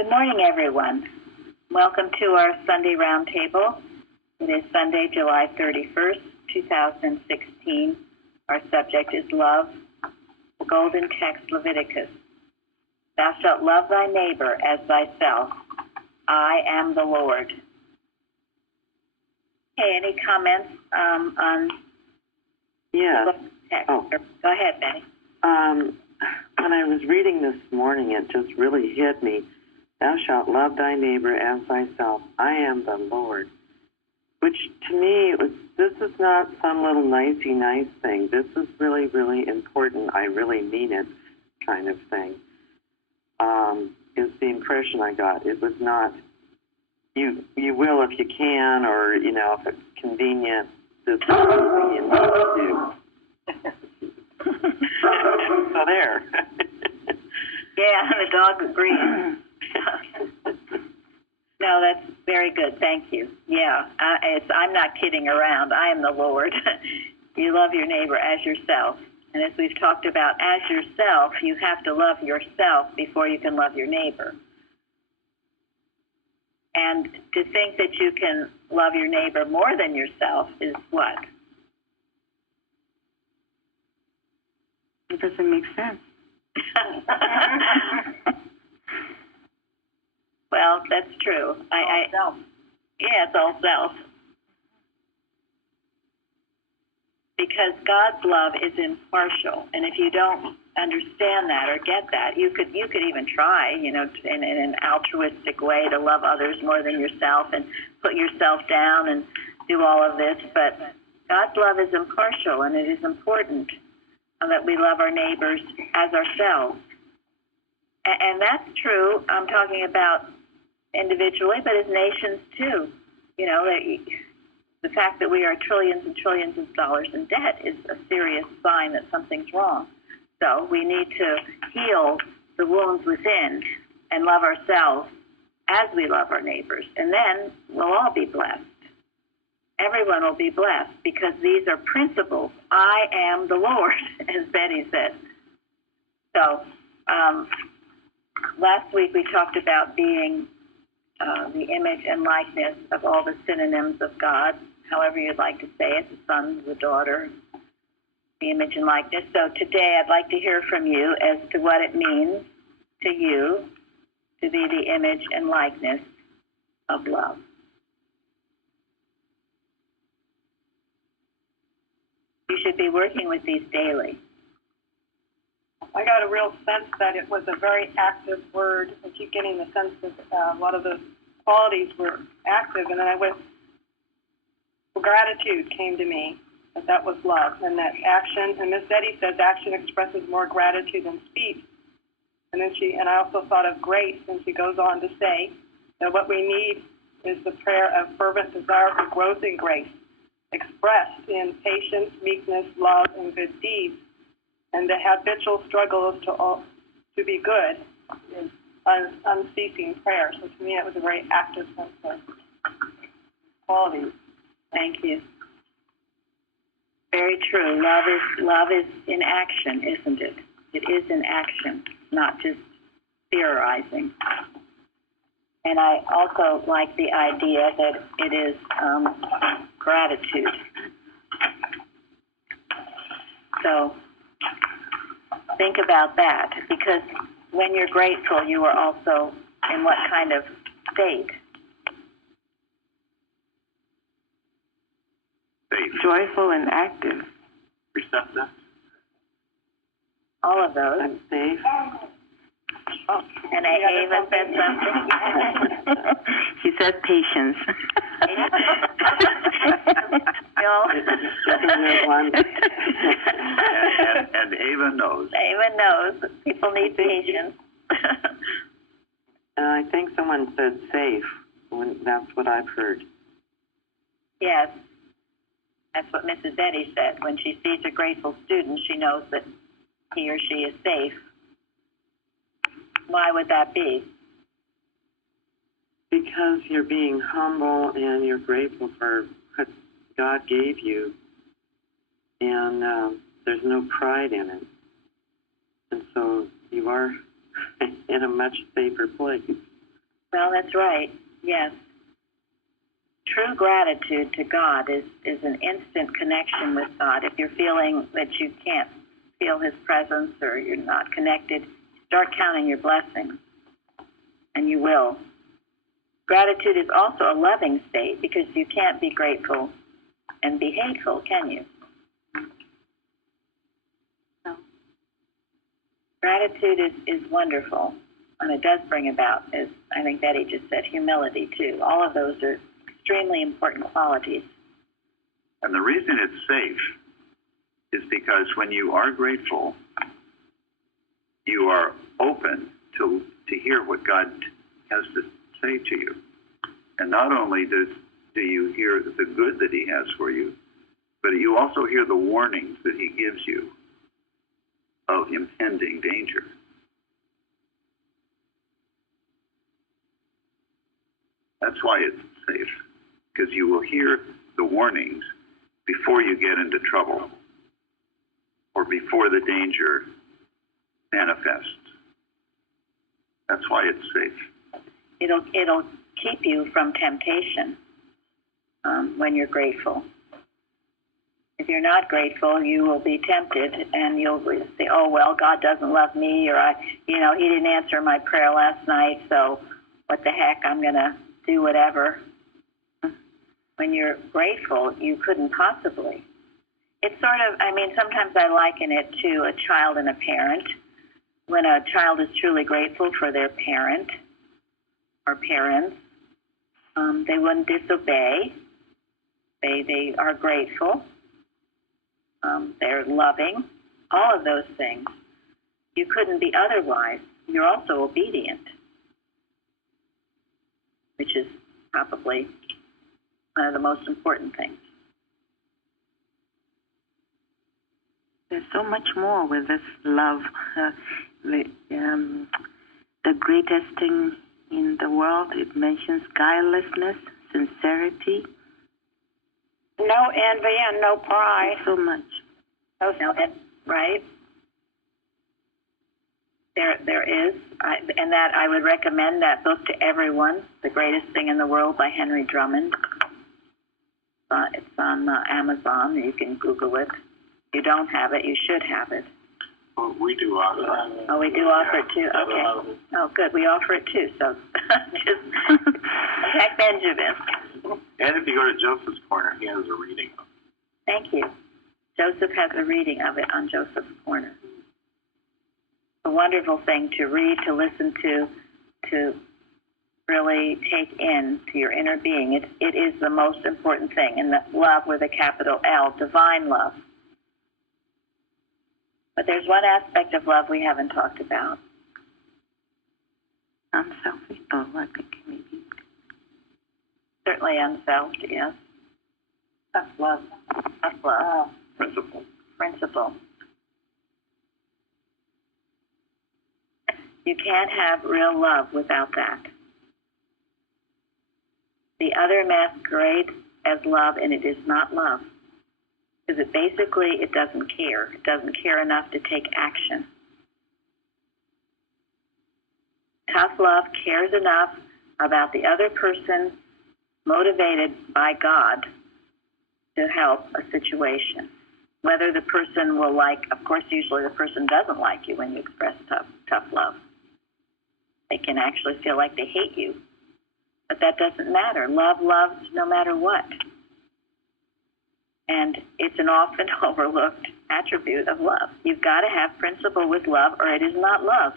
Good morning, everyone. Welcome to our Sunday Roundtable. It is Sunday, July 31st, 2016. Our subject is love, the golden text, Leviticus. Thou shalt love thy neighbor as thyself. I am the Lord. Hey, any comments on the text? Oh. Go ahead, Betty. When I was reading this morning, it just really hit me. Thou shalt love thy neighbor as thyself. I am the Lord. Which to me, this is not some little nicey nice thing. This is really, really important. I really mean it kind of thing. Is the impression I got. It was not, you will if you can, or, if it's convenient, this is something you need to do. So there. Yeah, the dog agrees. No, that's very good. Thank you. Yeah, I'm not kidding around. I am the Lord. You love your neighbor as yourself. And as we've talked about, as yourself, you have to love yourself before you can love your neighbor. And to think that you can love your neighbor more than yourself is what? It doesn't make sense. Well, that's true. Self. Yeah, it's all self. Because God's love is impartial, and if you don't understand that or get that, you could even try, in an altruistic way to love others more than yourself and put yourself down and do all of this. But God's love is impartial, and it is important that we love our neighbors as ourselves. And that's true. I'm talking about individually, but as nations too. The fact that we are trillions and trillions of dollars in debt is a serious sign that something's wrong. So we need to heal the wounds within and love ourselves as we love our neighbors. And then we'll all be blessed. Everyone will be blessed because these are principles. I am the Lord, as Betty said. So last week we talked about being the image and likeness of all the synonyms of God, however you'd like to say it, the son, the daughter, the image and likeness. So today I'd like to hear from you as to what it means to you to be the image and likeness of love. You should be working with these daily. I got a real sense that it was a very active word. I keep getting the sense that a lot of the qualities were active, and then gratitude came to me, that was love, and that action, and Miss Betty says action expresses more gratitude than speech. And then I also thought of grace, and she goes on to say that what we need is the prayer of fervent desire for growth in grace, expressed in patience, meekness, love, and good deeds. And the habitual struggle to be good is unceasing prayer. So to me, it was a very active sense of quality. Thank you. Very true. Love is in action, isn't it? It is in action, not just theorizing. And I also like the idea that it is gratitude. So think about that, because when you're grateful, you are also in what kind of state? Safe. Joyful and active. Receptive. All of those. I'm safe. Oh, and Ava said something. She said patience. And Ava knows. Ava knows that people need patience. And I think someone said safe. That's what I've heard. Yes. That's what Mrs. Betty said. When she sees a grateful student, she knows that he or she is safe. Why would that be? Because you're being humble and you're grateful for what God gave you, and there's no pride in it. And so you are in a much safer place. Well, that's right. Yes. True gratitude to God is an instant connection with God. If you're feeling that you can't feel His presence or you're not connected, start counting your blessings, and you will. Gratitude is also a loving state because you can't be grateful and be hateful, can you? No. Gratitude is wonderful, and it does bring about, as I think Betty just said, humility too. All of those are extremely important qualities. And the reason it's safe is because when you are grateful, you are open to hear what God has to say to you. And not only do you hear the good that He has for you, but you also hear the warnings that He gives you of impending danger. That's why it's safe, because you will hear the warnings before you get into trouble or before the danger manifests. That's why it's safe. It'll keep you from temptation when you're grateful. If you're not grateful, you will be tempted, and you'll say, "Oh well, God doesn't love me," or He didn't answer my prayer last night, so what the heck? I'm gonna do whatever. When you're grateful, you couldn't possibly. It's sort of, sometimes I liken it to a child and a parent. When a child is truly grateful for their parent or parents, they wouldn't disobey. They are grateful. They're loving. All of those things. You couldn't be otherwise. You're also obedient, which is probably one of the most important things. There's so much more with this love. The greatest thing in the world, it mentions guilelessness, sincerity. No envy and no pride. So much. Right? There is, and that I would recommend that book to everyone, The Greatest Thing in the World by Henry Drummond. It's on Amazon. You can Google it. If you don't have it, you should have it. Well, we do offer it. Oh, we do offer it too? Okay. Oh, good. We offer it too, so just contact Benjamin. And if you go to Joseph's Corner, he has a reading. Thank you. Joseph has a reading of it on Joseph's Corner. A wonderful thing to read, to listen to really take in to your inner being. It is the most important thing, and the love with a capital L, divine love. But there's one aspect of love we haven't talked about. Unselfish. Oh, I think maybe. Certainly unselfish, yes. That's love. That's love. Principle. You can't have real love without that. The other masquerades as love, and it is not love. Because it doesn't care. It doesn't care enough to take action. Tough love cares enough about the other person, motivated by God, to help a situation. Whether the person will like, of course, usually the person doesn't like you when you express tough love. They can actually feel like they hate you. But that doesn't matter. Love loves no matter what. And it's an often overlooked attribute of love. You've got to have principle with love, or it is not love.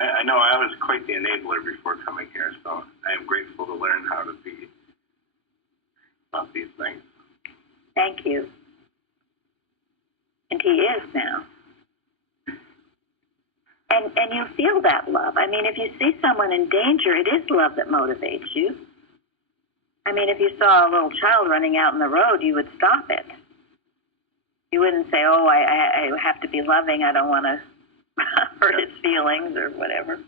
I know I was quite the enabler before coming here, so I am grateful to learn how to be about these things. Thank you. And he is now. And you feel that love. If you see someone in danger, it is love that motivates you. If you saw a little child running out in the road, you would stop it. You wouldn't say, "Oh, I have to be loving. I don't want to hurt his feelings," or whatever.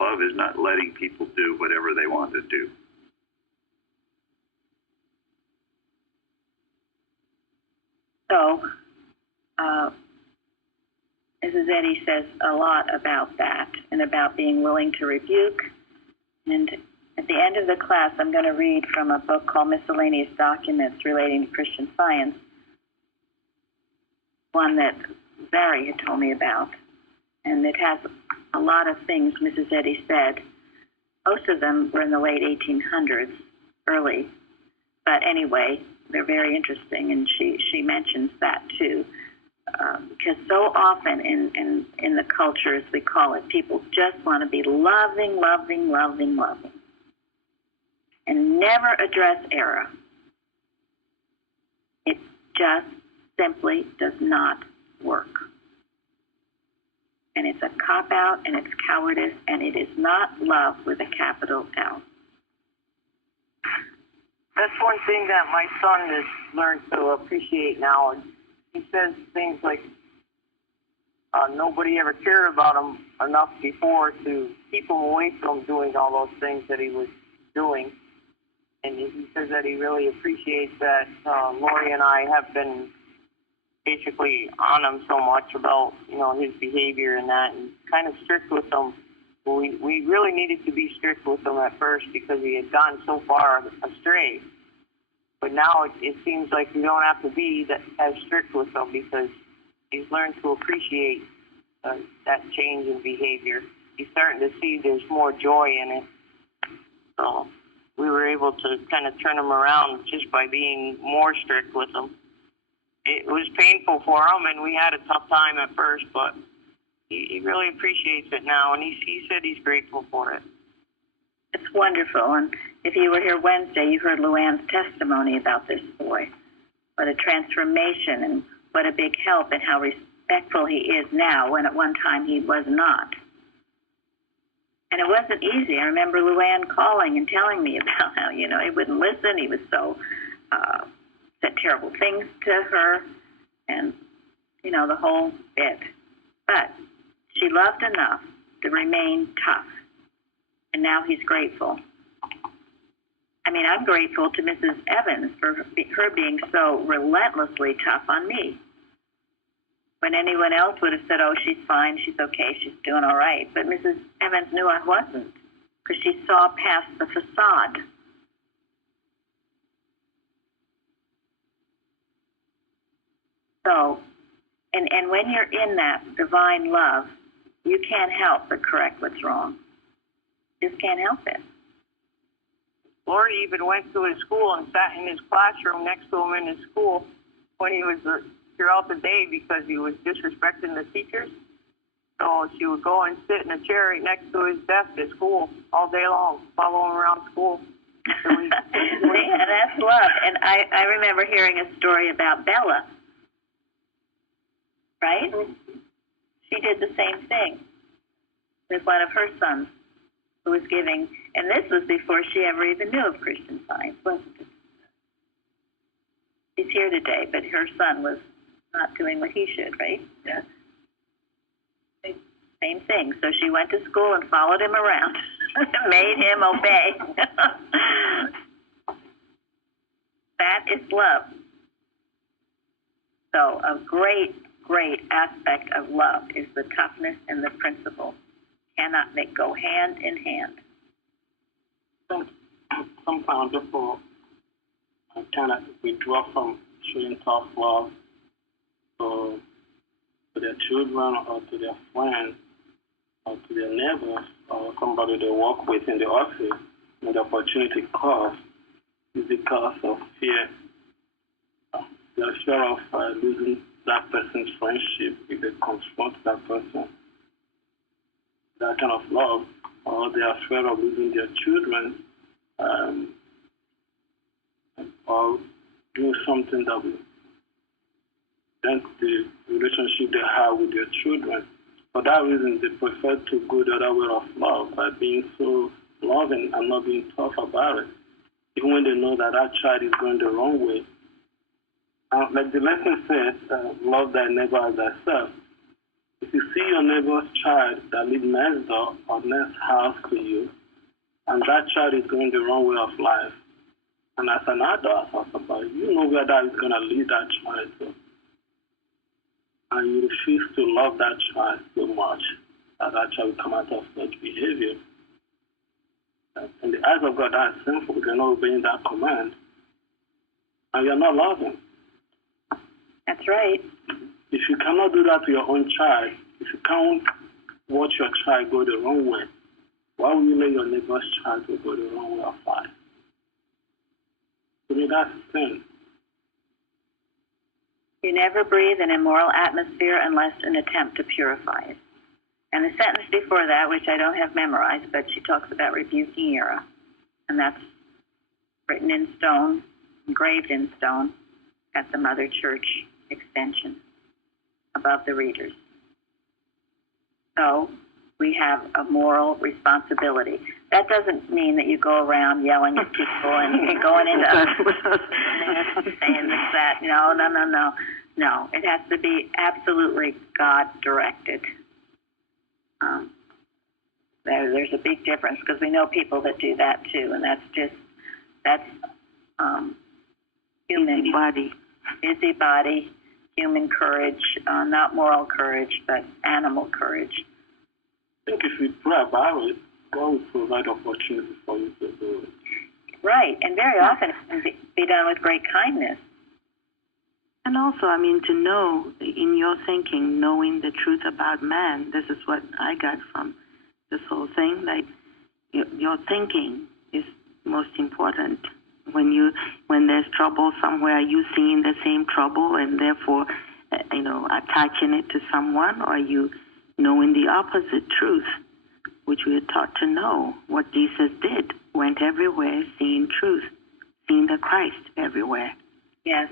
Love is not letting people do whatever they want to do. So, Mrs. Eddy says a lot about that and about being willing to rebuke. And at the end of the class, I'm going to read from a book called Miscellaneous Documents Relating to Christian Science, one that Barry had told me about. And it has a lot of things Mrs. Eddy said. Most of them were in the late 1800s, early. But anyway, they're very interesting, and she mentions that too. Because so often in the culture, as we call it, people just want to be loving, loving, loving, loving, and never address error. It just simply does not work. And it's a cop-out, and it's cowardice, and it is not love with a capital L. That's one thing that my son has learned to appreciate now. And he says things like nobody ever cared about him enough before to keep him away from doing all those things that he was doing. And he says that he really appreciates that Lori and I have been basically on him so much about, his behavior and that, and kind of strict with him. We really needed to be strict with him at first because he had gone so far astray. But now it seems like we don't have to be as strict with him because he's learned to appreciate that change in behavior. He's starting to see there's more joy in it. So we were able to kind of turn him around just by being more strict with him. It was painful for him, and we had a tough time at first, but he really appreciates it now, and he said he's grateful for it. It's wonderful, and if you were here Wednesday, you heard Luann's testimony about this boy. What a transformation, and what a big help, and how respectful he is now, when at one time he was not. And it wasn't easy. I remember Luann calling and telling me about how, he wouldn't listen. He was so, said terrible things to her, and, the whole bit. But she loved enough to remain tough, and now he's grateful. I mean, I'm grateful to Mrs. Evans for her being so relentlessly tough on me. When anyone else would have said, oh, she's fine, she's okay, she's doing all right. But Mrs. Evans knew I wasn't, because she saw past the facade. So, and when you're in that divine love, you can't help but correct what's wrong. Just can't help it. Lori even went to his school and sat in his classroom next to him in his school when he was throughout the day because he was disrespecting the teachers. So she would go and sit in a chair right next to his desk at school all day long, follow him around school. Yeah, that's love. And I remember hearing a story about Bella, right? She did the same thing with one of her sons who was giving, and this was before she ever even knew of Christian Science, wasn't it? She's here today, but her son was not doing what he should, right? Yeah. Same thing. So she went to school and followed him around, made him obey. That is love. So a great aspect of love is the toughness and the principle. Cannot go hand in hand. Sometimes people kind of withdraw from showing tough love to their children or to their friends or to their neighbors or somebody they work with in the office when the opportunity comes is because of fear. They're fear of losing that person's friendship if they confront that person. That kind of love, or they are afraid of losing their children, or doing something that will dent the relationship they have with their children. For that reason, they prefer to go the other way of love by being so loving and not being tough about it, even when they know that that child is going the wrong way. Like the lesson says, love thy neighbor as thyself. If you see your neighbor's child that lives next door or next house to you, and that child is going the wrong way of life, and as an adult, you know where that is going to lead that child to. and you refuse to love that child so much that that child will come out of such behavior. In the eyes of God, that is sinful. You're not obeying that command, and you're not loving. That's right. If you cannot do that to your own child, if you can't watch your child go the wrong way, why will you let your neighbor's child to go the wrong way of life? To me, that's sin. You never breathe an immoral atmosphere unless an attempt to purify it. And the sentence before that, which I don't have memorized, but she talks about rebuking error. And that's written in stone, engraved in stone, at the Mother Church extension above the readers. So we have a moral responsibility. That doesn't mean that you go around yelling at people and going into saying this, that. No, it has to be absolutely God-directed. There's a big difference, because we know people that do that too, and that's human busybody, human courage, not moral courage, but animal courage. I think if we pray about it, God will provide opportunities for you to do it. Right, and very often it can be done with great kindness. And also, I mean, to know in your thinking, knowing the truth about man, this is what I got from this whole thing. Like, your thinking is most important. When there's trouble somewhere, are you seeing the same trouble and therefore, attaching it to someone, or are you knowing the opposite truth, which we are taught to know? What Jesus did, went everywhere, seeing truth, seeing the Christ everywhere. Yes.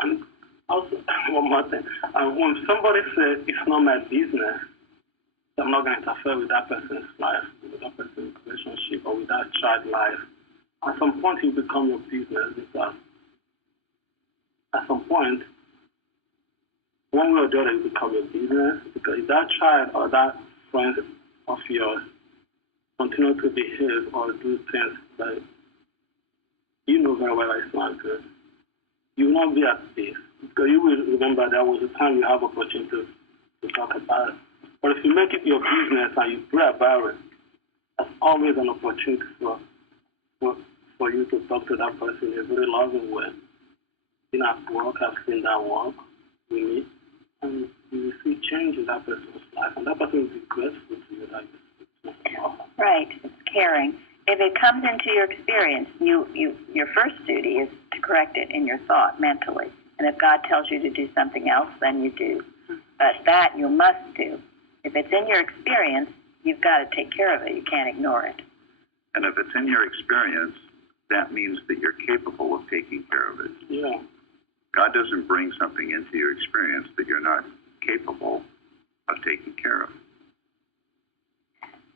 And also, one more thing. When somebody says, it's not my business, I'm not going to interfere with that person's life, with that person's relationship, or with that child's life, at some point it will become your business, because at some point, one way or the other, it will become your business, because if that child or that friend of yours continue to behave or do things that you know very well is not good, you will not be at peace, because you will remember there was a time you have opportunity to talk about it. But if you make it your business and you pray about it, there's always an opportunity for you to talk to that person in a very loving way. In our work, I've seen that work with me, and you will see change in that person's life, and that person will be grateful to you that you Right, it's caring. If it comes into your experience, your first duty is to correct it in your thought mentally. And if God tells you to do something else, then you do. But that you must do. If it's in your experience, you've got to take care of it. You can't ignore it. And if it's in your experience, that means that you're capable of taking care of it. Yeah. God doesn't bring something into your experience that you're not capable of taking care of.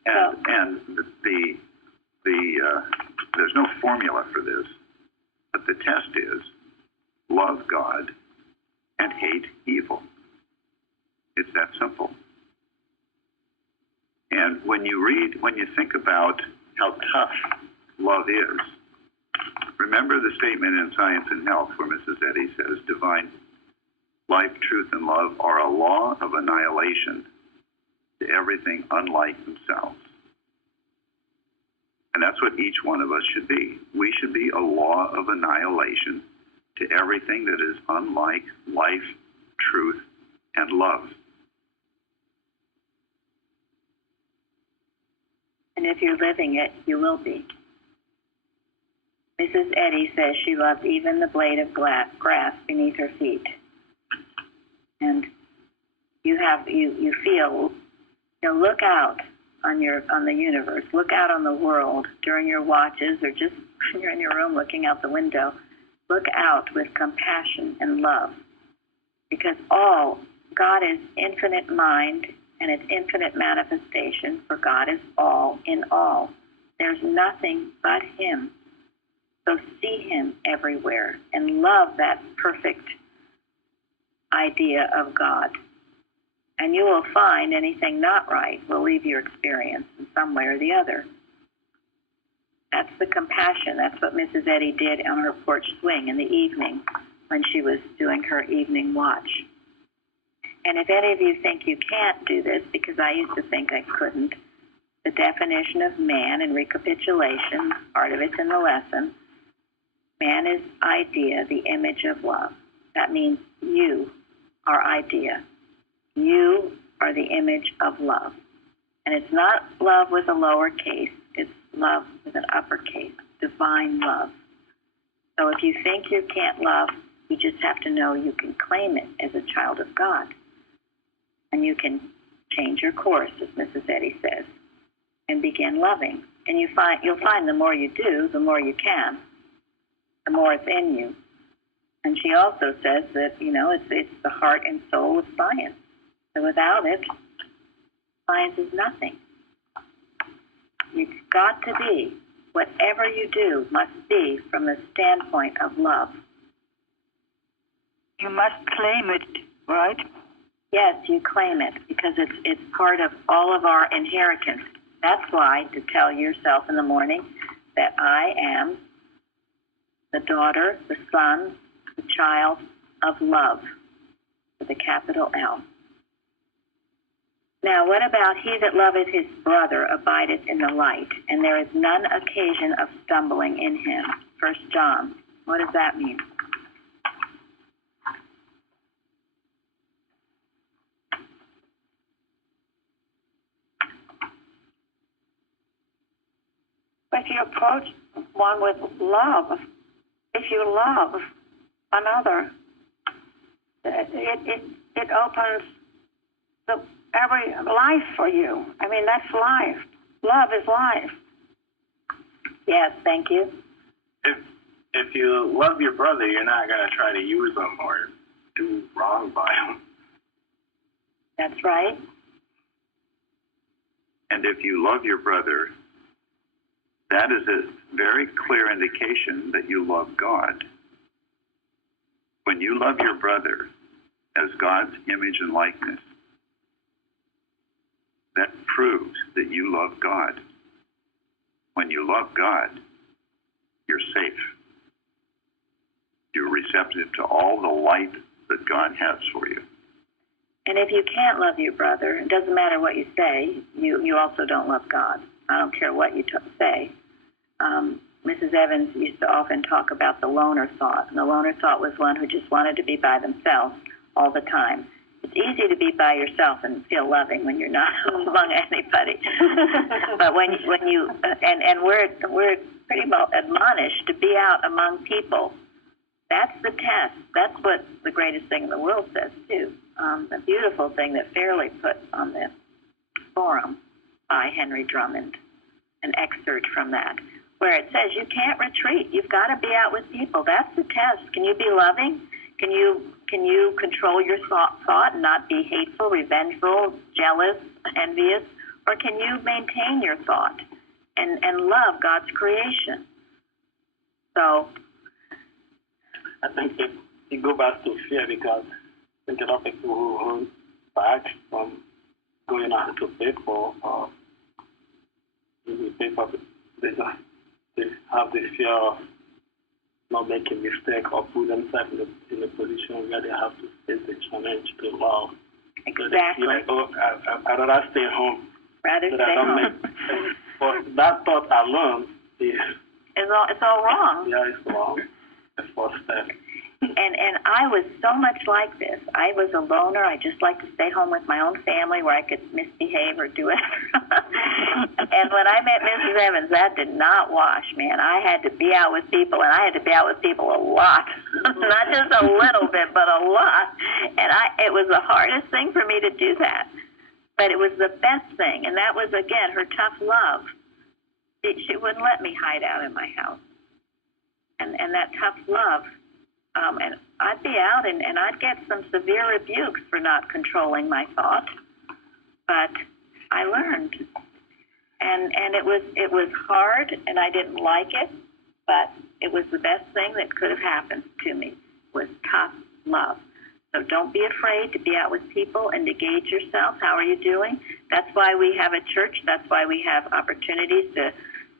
And there's no formula for this, but the test is love God and hate evil. It's that simple. And when you think about how tough love is, remember the statement in Science and Health where Mrs. Eddy says divine life, truth, and love are a law of annihilation to everything unlike themselves. And that's what each one of us should be. We should be a law of annihilation to everything that is unlike life, truth, and love. And if you're living it, you will be. Mrs. Eddy says she loved even the blade of grass beneath her feet. And you feel, look out on the universe, look out on the world during your watches, or just when you're in your room looking out the window. Look out with compassion and love, because God is infinite mind and its infinite manifestation, for God is all in all. There's nothing but Him. So see Him everywhere and love that perfect idea of God. And you will find anything not right will leave your experience in some way or the other. That's the compassion. That's what Mrs. Eddy did on her porch swing in the evening when she was doing her evening watch. And if any of you think you can't do this, because I used to think I couldn't, the definition of man in recapitulation, part of it's in the lesson, man is idea, the image of love. That means you are idea. You are the image of love. And it's not love with a lowercase, it's love with an uppercase, divine love. So if you think you can't love, you just have to know you can claim it as a child of God. And you can change your course, as Mrs. Eddy says, and begin loving. And you'll find the more you do, the more you can, the more it's in you. And she also says that, it's the heart and soul of science. So without it, science is nothing. It's got to be, whatever you do must be from the standpoint of love. You must claim it, right? Yes, you claim it, because it's part of all of our inheritance. That's why, to tell yourself in the morning that I am the daughter, the son, the child of love, with a capital L. Now, what about he that loveth his brother abideth in the light, and there is none occasion of stumbling in him? 1 John. What does that mean? If you approach one with love, if you love another, it opens every life for you. I mean, that's life. Love is life. Yes, thank you. If you love your brother, you're not going to try to use him or do wrong by him. That's right. And if you love your brother, that is a very clear indication that you love God. When you love your brother as God's image and likeness, that proves that you love God. When you love God, you're safe. You're receptive to all the light that God has for you. And if you can't love your brother, it doesn't matter what you say, you also don't love God. I don't care what you say. Mrs. Evans used to often talk about the loner thought. And the loner thought was one who just wanted to be by themselves all the time. It's easy to be by yourself and feel loving when you're not among anybody. But when you we're pretty well admonished to be out among people. That's the test. That's what the greatest thing in the world says too. The beautiful thing that Fairley put on the forum by Henry Drummond, an excerpt from that, where it says you can't retreat. You've got to be out with people. That's the test. Can you be loving? Can you control your thought and not be hateful, revengeful, jealous, envious? Or can you maintain your thought and love God's creation? So I think it goes back to fear, because I think a lot of people who hold back from going out to people or people, they have the fear of not making a mistake or put themselves in a position where they have to face the challenge to love. exactly. So like, I'd rather stay home. Rather so stay home. But that thought alone is... It's all wrong. Yeah, it's wrong. The first step. And I was so much like this. I was a loner. I just liked to stay home with my own family where I could misbehave or do whatever. And when I met Mrs. Evans, that did not wash, man. I had to be out with people, and I had to be out with people a lot. Not just a little bit, but a lot. And it was the hardest thing for me to do that. But it was the best thing. And that was, again, her tough love. She wouldn't let me hide out in my house. And that tough love. And I'd be out, and I'd get some severe rebukes for not controlling my thought. But I learned, and it was hard, and I didn't like it, but it was the best thing that could have happened to me. Was tough love. So don't be afraid to be out with people and to gauge yourself. How are you doing? That's why we have a church. That's why we have opportunities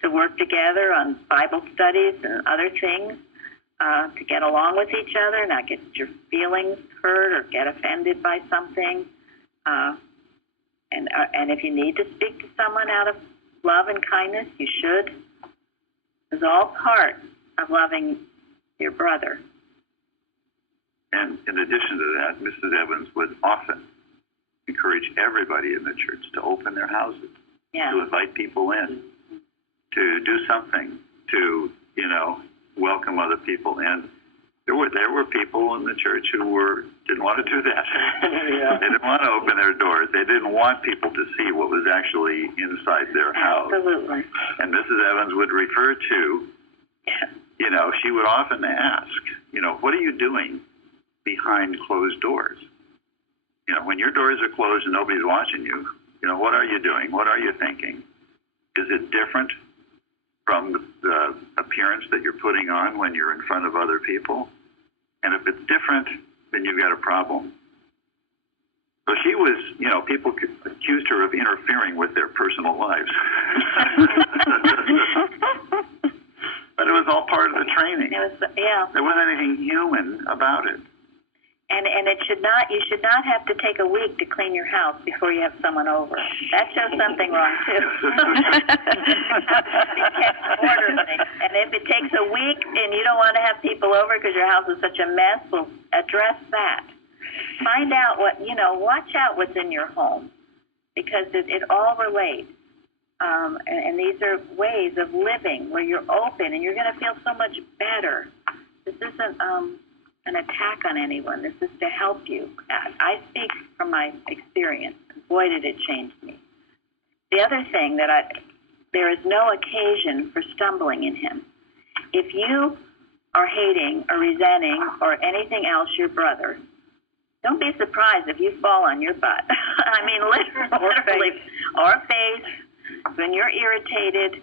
to work together on Bible studies and other things. to get along with each other, not get your feelings hurt or get offended by something. And if you need to speak to someone out of love and kindness, you should. It's all part of loving your brother. And in addition to that, Mrs. Evans would often encourage everybody in the church to open their houses, to invite people in, to do something to, welcome other people in. There were people in the church who didn't want to do that. They didn't want to open their doors. They didn't want people to see what was actually inside their house. Absolutely. And Mrs. Evans would refer to, she would often ask, what are you doing behind closed doors? When your doors are closed and nobody's watching you, what are you doing? What are you thinking? Is it different from the appearance that you're putting on when you're in front of other people? And if it's different, then you've got a problem. So she was, people accused her of interfering with their personal lives. But it was all part of the training. There wasn't anything human about it. And you should not have to take a week to clean your house before you have someone over. That shows something wrong too. And if it takes a week and you don't want to have people over because your house is such a mess, well, address that. Find out watch out what's in your home, because it all relates. And these are ways of living where you're open and you're going to feel so much better. This isn't an attack on anyone. This is to help you. I speak from my experience. Boy, did it change me. The other thing there is no occasion for stumbling in him. If you are hating or resenting or anything else your brother, don't be surprised if you fall on your butt. I mean, literally, or face. When you're irritated,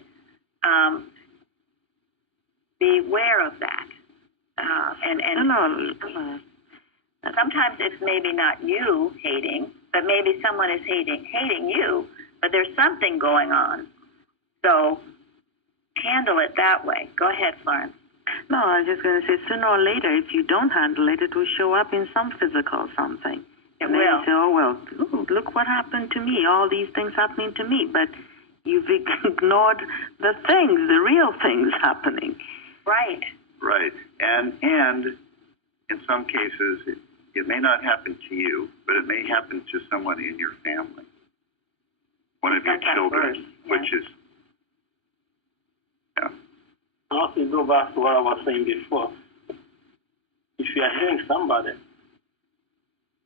beware of that. Sometimes it's maybe not you hating, but maybe someone is hating you, but there's something going on. So handle it that way. Go ahead, Florence. No, I was just going to say, sooner or later, if you don't handle it, it will show up in some physical something. It will. Say, look what happened to me, all these things happening to me, but you've ignored the things, the real things happening. Right. Right. And in some cases, it may not happen to you, but it may happen to someone in your family, one of your children, which is, I want to go back to what I was saying before. If you are hearing somebody,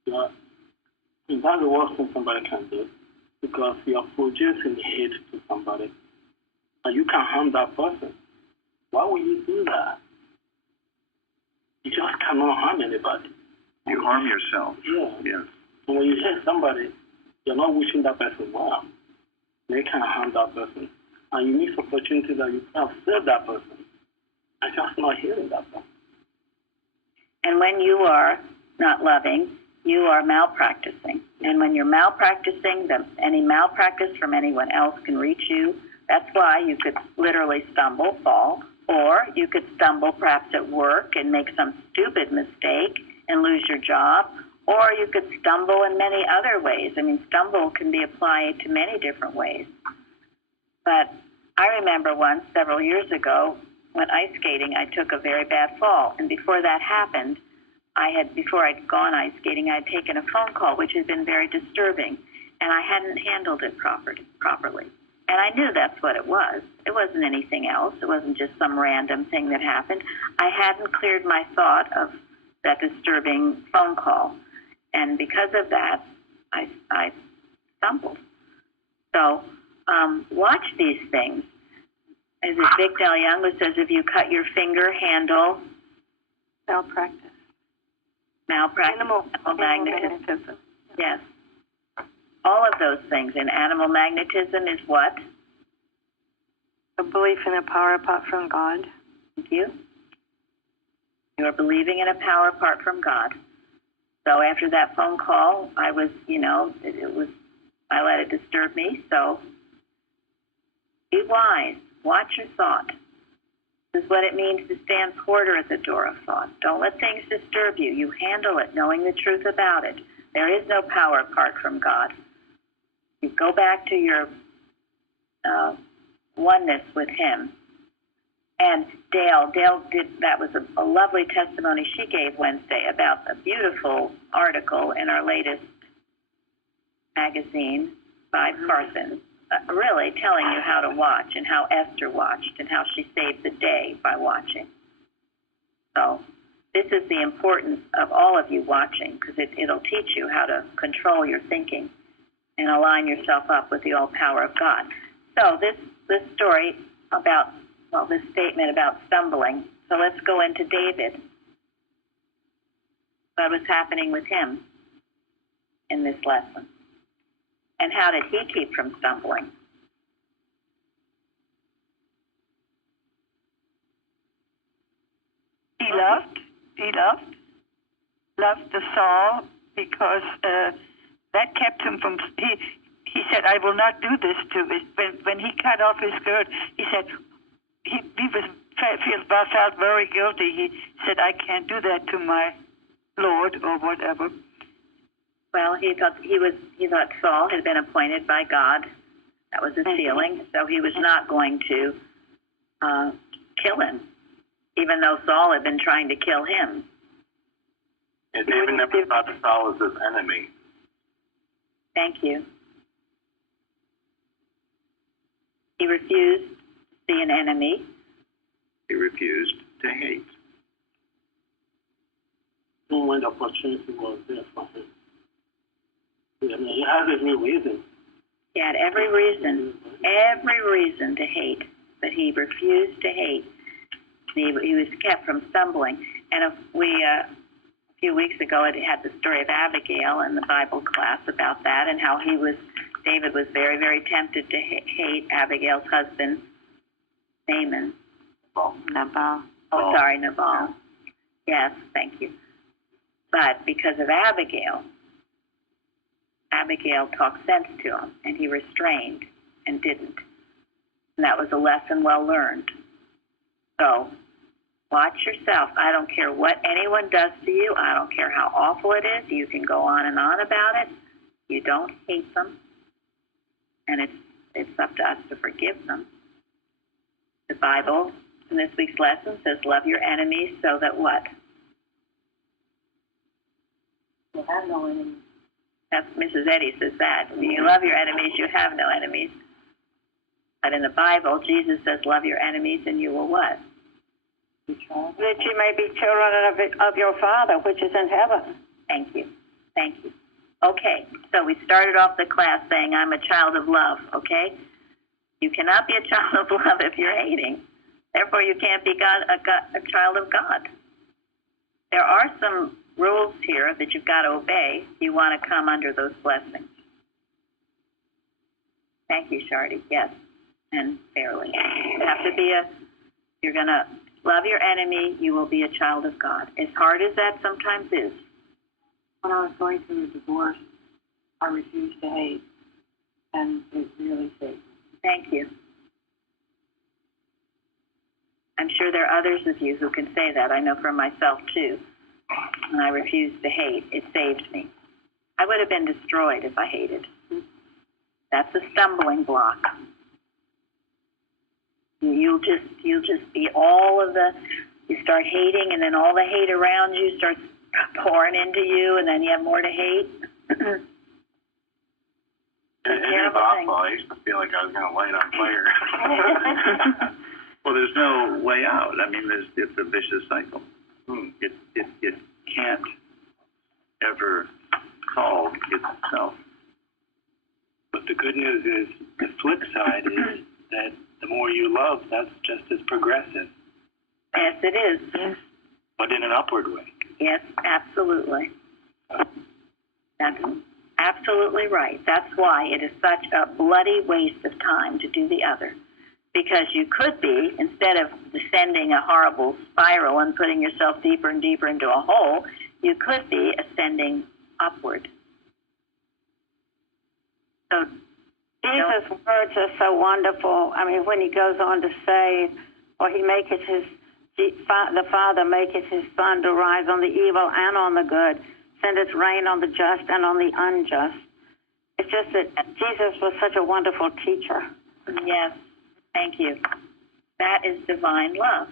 that's the worst thing somebody can do, because you are producing hate to somebody, and you can harm that person. Why would you do that? You just cannot harm anybody. You harm yourself. Yeah. And when you hate somebody, you're not wishing that person well. They can harm that person. And you miss opportunity that you can have saved that person. And just not hearing that person. And when you are not loving, you are malpracticing. And when you're malpracticing, any malpractice from anyone else can reach you. That's why you could literally stumble, fall, or you could stumble perhaps at work and make some stupid mistake and lose your job, or you could stumble in many other ways. I mean, stumble can be applied to many different ways. But I remember once, several years ago, when ice skating, I took a very bad fall. And before that happened, before I'd gone ice skating, I'd taken a phone call, which had been very disturbing, and I hadn't handled it properly. And I knew that's what it was. It wasn't anything else. It wasn't just some random thing that happened. I hadn't cleared my thought of that disturbing phone call. And because of that, I stumbled. So watch these things. Is it Vic Del Young who says, if you cut your finger, handle Malpractice. Animal magnetism. Yes. All of those things. And animal magnetism is what? A belief in a power apart from God. Thank you. You are believing in a power apart from God. So after that phone call, I was, I let it disturb me. So be wise. Watch your thought. This is what it means to stand porter at the door of thought. Don't let things disturb you. You handle it, knowing the truth about it. There is no power apart from God. You go back to your oneness with Him. And Dale did, that was a lovely testimony she gave Wednesday about a beautiful article in our latest magazine by Parsons, really telling you how to watch and how Esther watched and how she saved the day by watching. So this is the importance of all of you watching, because it'll teach you how to control your thinking and align yourself up with the all power of God. So this story about, well, this statement about stumbling. So let's go into David. What was happening with him in this lesson? And how did he keep from stumbling? He loved the Saul, because that kept him from. He said, "I will not do this to it." When he cut off his skirt, he said he felt very guilty. He said, "I can't do that to my Lord," or whatever. Well, he thought Saul had been appointed by God. That was his feeling. So he was not going to kill him, even though Saul had been trying to kill him. Yeah, David never thought that Saul was his enemy. Thank you. He refused to see an enemy. He refused to hate. Even when the opportunity was there for him. I mean, he has every reason. He had every reason to hate, but he refused to hate. He was kept from stumbling. And a few weeks ago, it had the story of Abigail in the Bible class about that, and how David was very, very tempted to hate Abigail's husband, Nabal. Nabal. Oh, sorry, Nabal. Yes, thank you. But because of Abigail talked sense to him, and he restrained and didn't. And that was a lesson well learned. So watch yourself. I don't care what anyone does to you. I don't care how awful it is. You can go on and on about it. You don't hate them. And it's up to us to forgive them. The Bible in this week's lesson says, love your enemies so that what? You have no enemies. That's Mrs. Eddy says that. When you love your enemies, you have no enemies. But in the Bible, Jesus says, love your enemies, and you will what? That you may be children of your Father, which is in heaven. Thank you. Thank you. Okay, so we started off the class saying, I'm a child of love, okay? You cannot be a child of love if you're hating. Therefore, you can't be a child of God. There are some rules here that you've got to obey if you want to come under those blessings. Thank you, Shardy. Yes, and fairly. You have to be you're going to love your enemy, you will be a child of God. As hard as that sometimes is. When I was going through a divorce, I refused to hate, and it really saved me. Thank you. I'm sure there are others of you who can say that. I know for myself, too. When I refused to hate, it saved me. I would have been destroyed if I hated. That's a stumbling block. You'll just be you start hating, and then all the hate around you starts pouring into you, and then you have more to hate. It is awful. I used to feel like I was going to light on fire. Well, there's no way out. I mean, it's a vicious cycle. It can't ever solve itself. But the good news is, the flip side is that the more you love, that's just as progressive. Yes, it is. Yes. But in an upward way. Yes, absolutely. That's absolutely right. That's why it is such a bloody waste of time to do the other. Because you could be, instead of descending a horrible spiral and putting yourself deeper and deeper into a hole, you could be ascending upward. So Jesus' words are so wonderful. I mean, when he goes on to say, For he maketh the Father maketh his sun to rise on the evil and on the good, sendeth rain on the just and on the unjust. It's just that Jesus was such a wonderful teacher. Yes, thank you. That is divine love.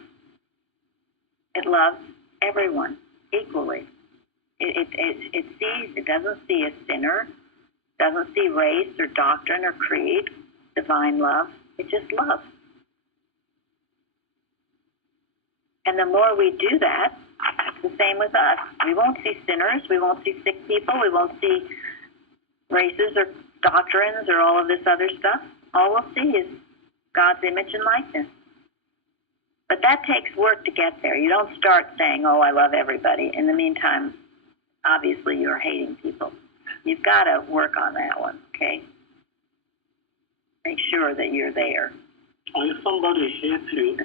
It loves everyone equally. It doesn't see a sinner, doesn't see race or doctrine or creed. Divine love, it just loves. And the more we do that, it's the same with us. We won't see sinners, we won't see sick people, we won't see races or doctrines or all of this other stuff. All we'll see is God's image and likeness. But that takes work to get there. You don't start saying, oh, I love everybody. In the meantime, obviously you're hating people. You've got to work on that one, okay? Make sure that you're there. If somebody hates you,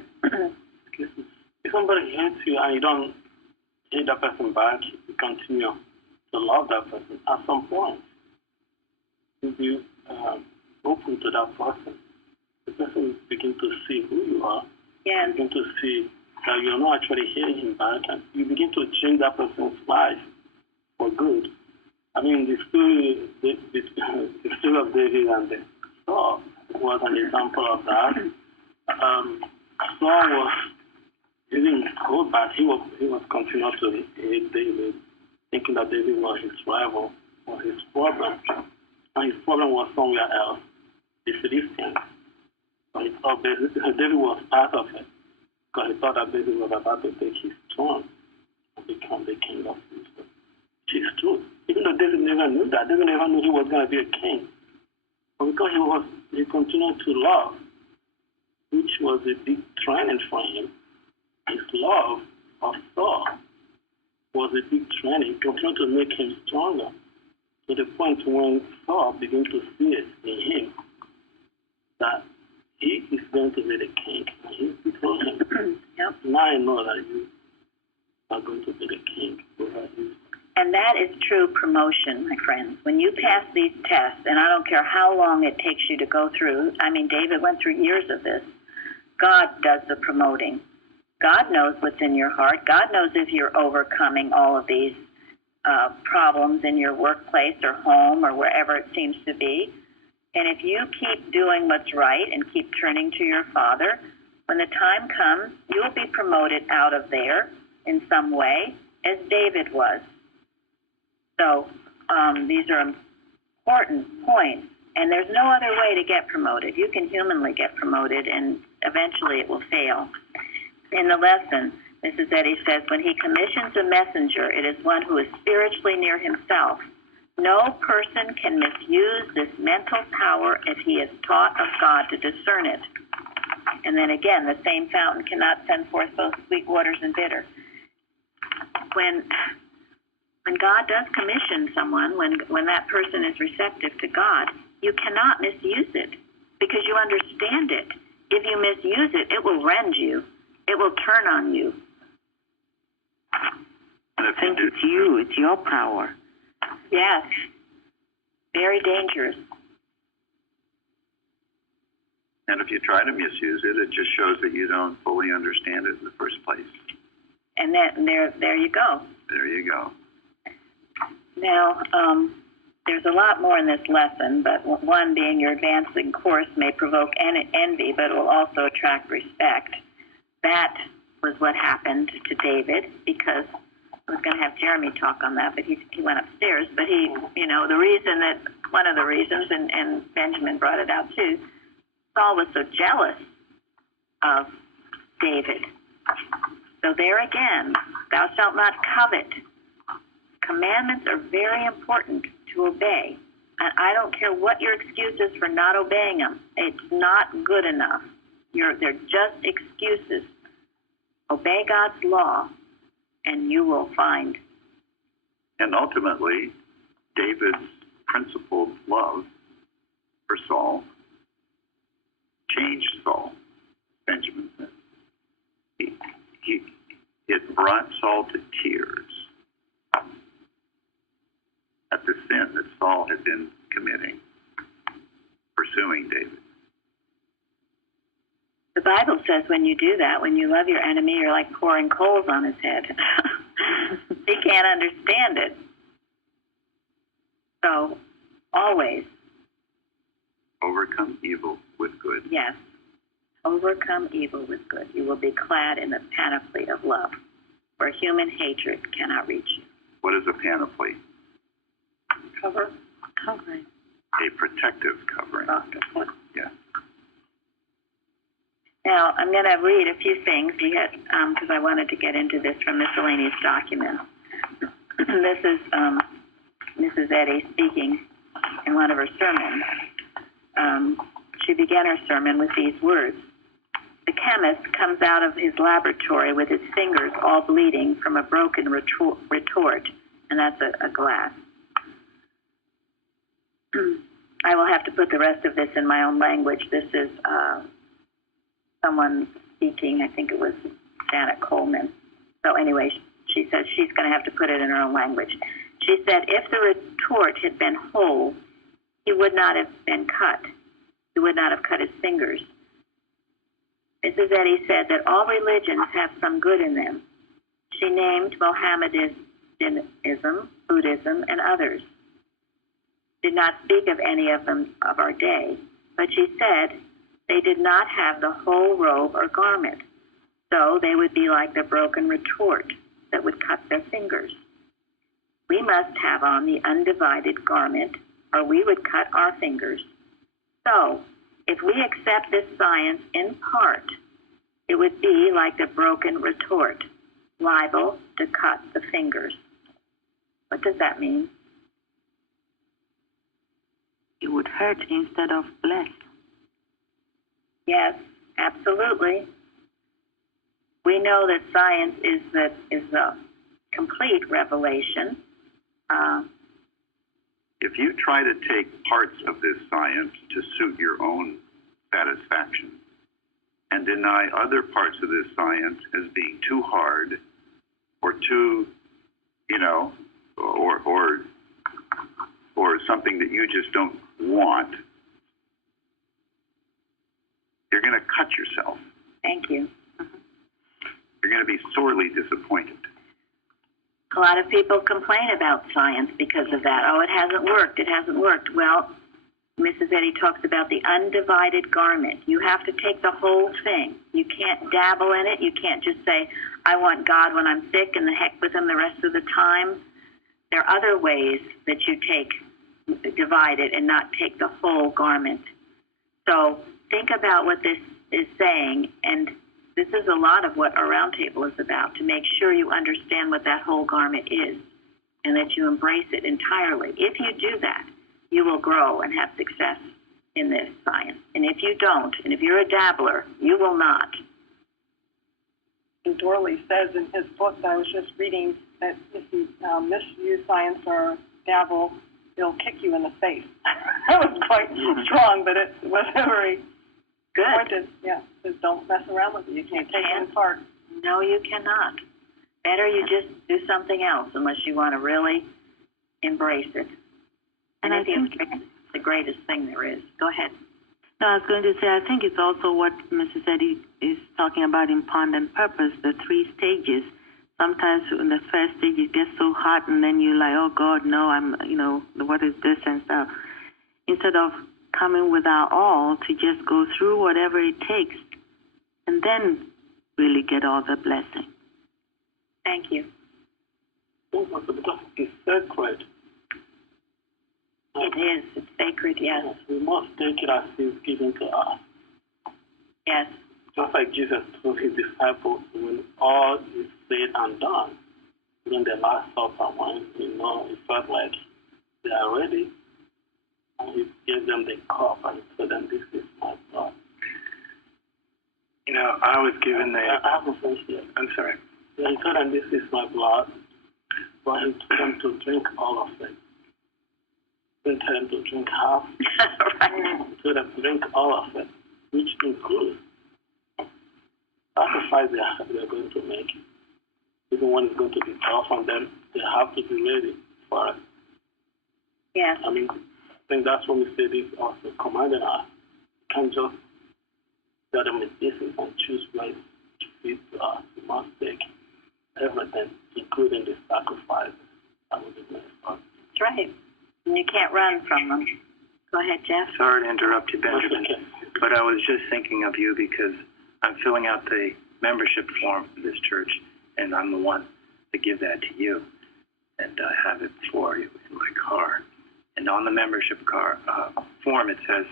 if somebody hates you and you don't hate that person back, you continue to love that person. At some point, if you open to that person, the person begins to see who you are. Yes. You begin to see that you're not actually hating him back, and you begin to change that person's life for good. I mean, the story of David and Saul was an example of that. Saul was, he didn't hold back. He was continuing to hate David, thinking that David was his rival or his problem. And his problem was somewhere else, the Philistines. So he thought David was part of it, because he thought that David was about to take his throne and become the king of Israel. Which is true. Even though David never knew that, David never knew he was going to be a king. But because he continued to love, which was a big training for him, his love of Saul was a big training. It continued to make him stronger, to the point when Saul began to see it in him that he is going to be the king. And he told him, Yep. now I know that you are going to be the king over Israel. And that is true promotion, my friends. When you pass these tests, and I don't care how long it takes you to go through, I mean, David went through years of this, God does the promoting. God knows what's in your heart. God knows if you're overcoming all of these problems in your workplace or home or wherever it seems to be. And if you keep doing what's right and keep turning to your Father, when the time comes, you'll be promoted out of there in some way, as David was. So these are important points, and there's no other way to get promoted. You can humanly get promoted, and eventually it will fail. In the lesson, Mrs. Eddy says, when he commissions a messenger, it is one who is spiritually near himself. No person can misuse this mental power if he is taught of God to discern it. And then again, the same fountain cannot send forth both sweet waters and bitter. When God does commission someone, when that person is receptive to God, you cannot misuse it because you understand it. If you misuse it, it will rend you. It will turn on you. I think it's you. It's your power. Yes. Very dangerous. And if you try to misuse it, it just shows that you don't fully understand it in the first place. And there you go. There you go. Now, there's a lot more in this lesson, but one being your advancing course may provoke envy, but it will also attract respect. That was what happened to David, because I was going to have Jeremy talk on that, but he went upstairs. But one of the reasons, and Benjamin brought it out too, Saul was so jealous of David. So there again, thou shalt not covet. Commandments are very important to obey. And I don't care what your excuse is for not obeying them. It's not good enough. They're just excuses. Obey God's law, and you will find. And ultimately, David's principled love for Saul changed Saul, Benjamin said. It brought Saul to tears at the sin that Saul had been committing, pursuing David. The Bible says when you do that, when you love your enemy, you're like pouring coals on his head. He can't understand it. So, always. Overcome evil with good. Yes. Overcome evil with good. You will be clad in the panoply of love, where human hatred cannot reach you. What is a panoply? Cover. Covering. A protective covering. Oh, good point. Yeah. Now, I'm going to read a few things we had, because I wanted to get into this from miscellaneous documents. This is Mrs. Eddy speaking in one of her sermons. She began her sermon with these words. The chemist comes out of his laboratory with his fingers all bleeding from a broken retort, and that's a glass. I will have to put the rest of this in my own language. This is someone speaking. I think it was Janet Coleman. So anyway, she said she's going to have to put it in her own language. She said, if the retort had been whole, he would not have been cut. He would not have cut his fingers. Mrs. Eddy said that all religions have some good in them. She named Mohammedanism, Buddhism, and others. Did not speak of any of them of our day, but she said they did not have the whole robe or garment, so they would be like the broken retort that would cut their fingers. We must have on the undivided garment, or we would cut our fingers. So, if we accept this science in part, it would be like the broken retort, liable to cut the fingers. What does that mean? It would hurt instead of bless. Yes, absolutely. We know that science is the complete revelation. If you try to take parts of this science to suit your own satisfaction and deny other parts of this science as being too hard or too, or something that you just don't want, you're going to cut yourself. Thank you. You're going to be sorely disappointed. A lot of people complain about science because of that. Oh, it hasn't worked. It hasn't worked. Well, Mrs. Eddy talks about the undivided garment. You have to take the whole thing. You can't dabble in it. You can't just say, I want God when I'm sick and the heck with him the rest of the time. There are other ways that you divide it and not take the whole garment. So think about what this is saying, and this is a lot of what our roundtable is about, to make sure you understand what that whole garment is and that you embrace it entirely. If you do that, you will grow and have success in this science. And if you don't, and if you're a dabbler, you will not. And Dorley says in his book that I was just reading that if you misuse science or dabble, it'll kick you in the face. That was quite strong, but it was very good. Pointed. Yeah, just don't mess around with it. You can't take it apart. No, you cannot. Better you just do something else unless you want to really embrace it. And I think it's the greatest thing there is. Go ahead. No, I was going to say, I think it's also what Mrs. Eddy is talking about in Pond and Purpose, the 3 stages. Sometimes in the first stage it gets so hot and then you're like, oh God, no, what is this and stuff. Instead of coming with our all to just go through whatever it takes and then really get all the blessing. Thank you. Because it's sacred. It is. It's sacred, yes. We must take it as it's given to us. Yes. Just like Jesus told his disciples when all is said and done, during the Last Supper, when it felt like they are ready, and he gave them the cup and told them, "This is my blood." I was given the. I haven't finished yet. I'm sorry. Yeah, he told them, "This is my blood," but he told them to drink all of it. He didn't tell them to drink half. Right. He told them to drink all of it, which includes sacrifice they are going to make. Even when it's going to be tough on them, they have to be ready for it. Yes. I think that's when we say this also commanding us. You can't just tell them it's business and choose where it fits to us. We must take everything, including the sacrifice. That would be my thought. That's right. And you can't run from them. Go ahead, Jeff. Sorry to interrupt you, Benjamin, Okay. but I was just thinking of you because I'm filling out the membership form for this church, and I'm the one to give that to you, and I have it for you in my car. And on the membership form, it says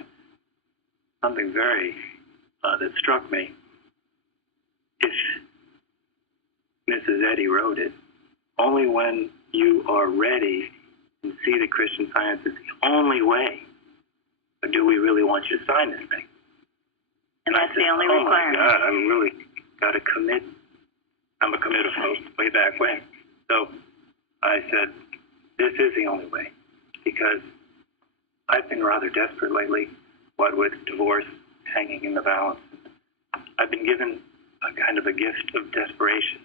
something very that struck me. If Mrs. Eddy wrote it, only when you are ready and see that Christian Science is the only way, or do we really want you to sign this thing? And that's the only oh requirement. my God, I'm really got to commit. I'm a committed folk way back when. So I said, this is the only way, because I've been rather desperate lately, what with divorce hanging in the balance. I've been given a kind of a gift of desperation,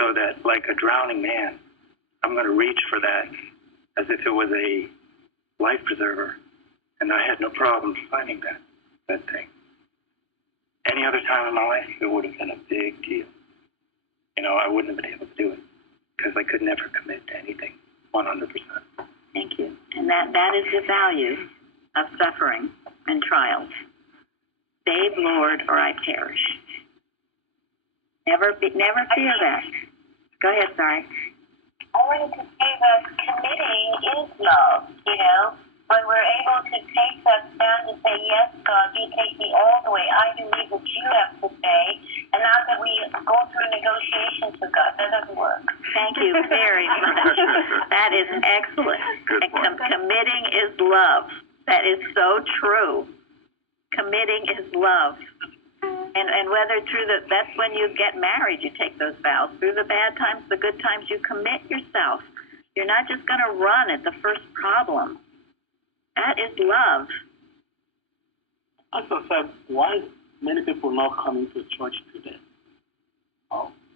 so that like a drowning man, I'm going to reach for that as if it was a life preserver, and I had no problem finding that thing. Any other time in my life, it would have been a big deal. You know, I wouldn't have been able to do it because I could never commit to anything 100%. Thank you. And that is the value of suffering and trials. Save, Lord, or I perish. Never fear that. Go ahead, sorry. I wanted to say that committing is love, you know. When we're able to take that stand and say, yes, God, you take me all the way. I believe what you have to say. And not that we go through negotiations with God. That doesn't work. Thank you very much. That is excellent. Good And point. committing is love. That is so true. Committing is love. And whether that's when you get married, you take those vows. Through the bad times, the good times, you commit yourself. You're not just going to run at the first problem. That is love. As I said, why many people not coming to church today?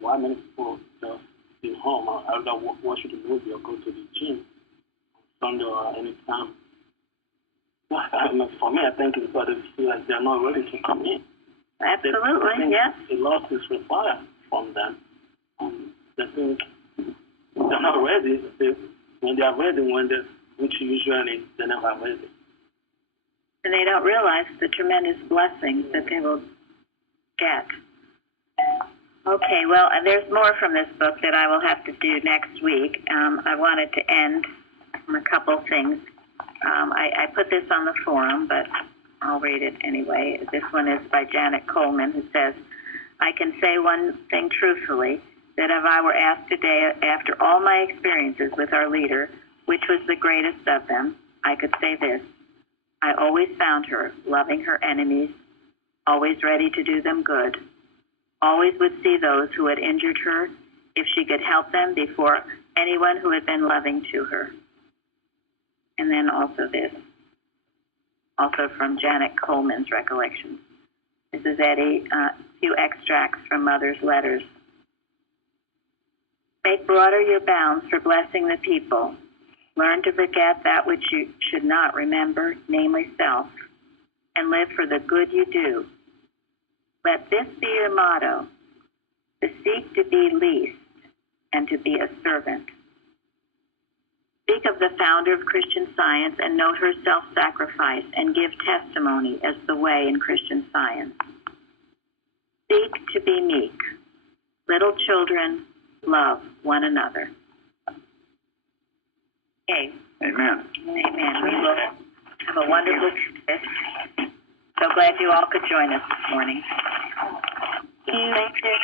Why many people just stay home or either watch the movie or go to the gym on Sunday or any time? For me, I think it's because they feel like they're not ready to commit. Absolutely, yes. A lot is required from them. They think they're not ready. When they are ready, which usually they're never ready. And they don't realize the tremendous blessings that they will get. Okay, well, there's more from this book that I will have to do next week. I wanted to end on a couple things. I put this on the forum, but I'll read it anyway. This one is by Janet Coleman, who says, I can say one thing truthfully, that if I were asked today, after all my experiences with our leader, which was the greatest of them, I could say this. I always found her loving her enemies, always ready to do them good, always would see those who had injured her if she could help them before anyone who had been loving to her. And then also this, also from Janet Coleman's recollections. Mrs. Eddy, a few extracts from Mother's letters. Make broader your bounds for blessing the people. Learn to forget that which you should not remember, namely self, and live for the good you do. Let this be your motto, to seek to be least and to be a servant. Speak of the founder of Christian Science and note her self-sacrifice and give testimony as the way in Christian Science. Seek to be meek. Little children, love one another. Okay. Amen. Amen. We will have a wonderful service. So glad you all could join us this morning. Thank you.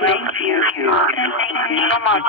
Thank you. Thank you so much.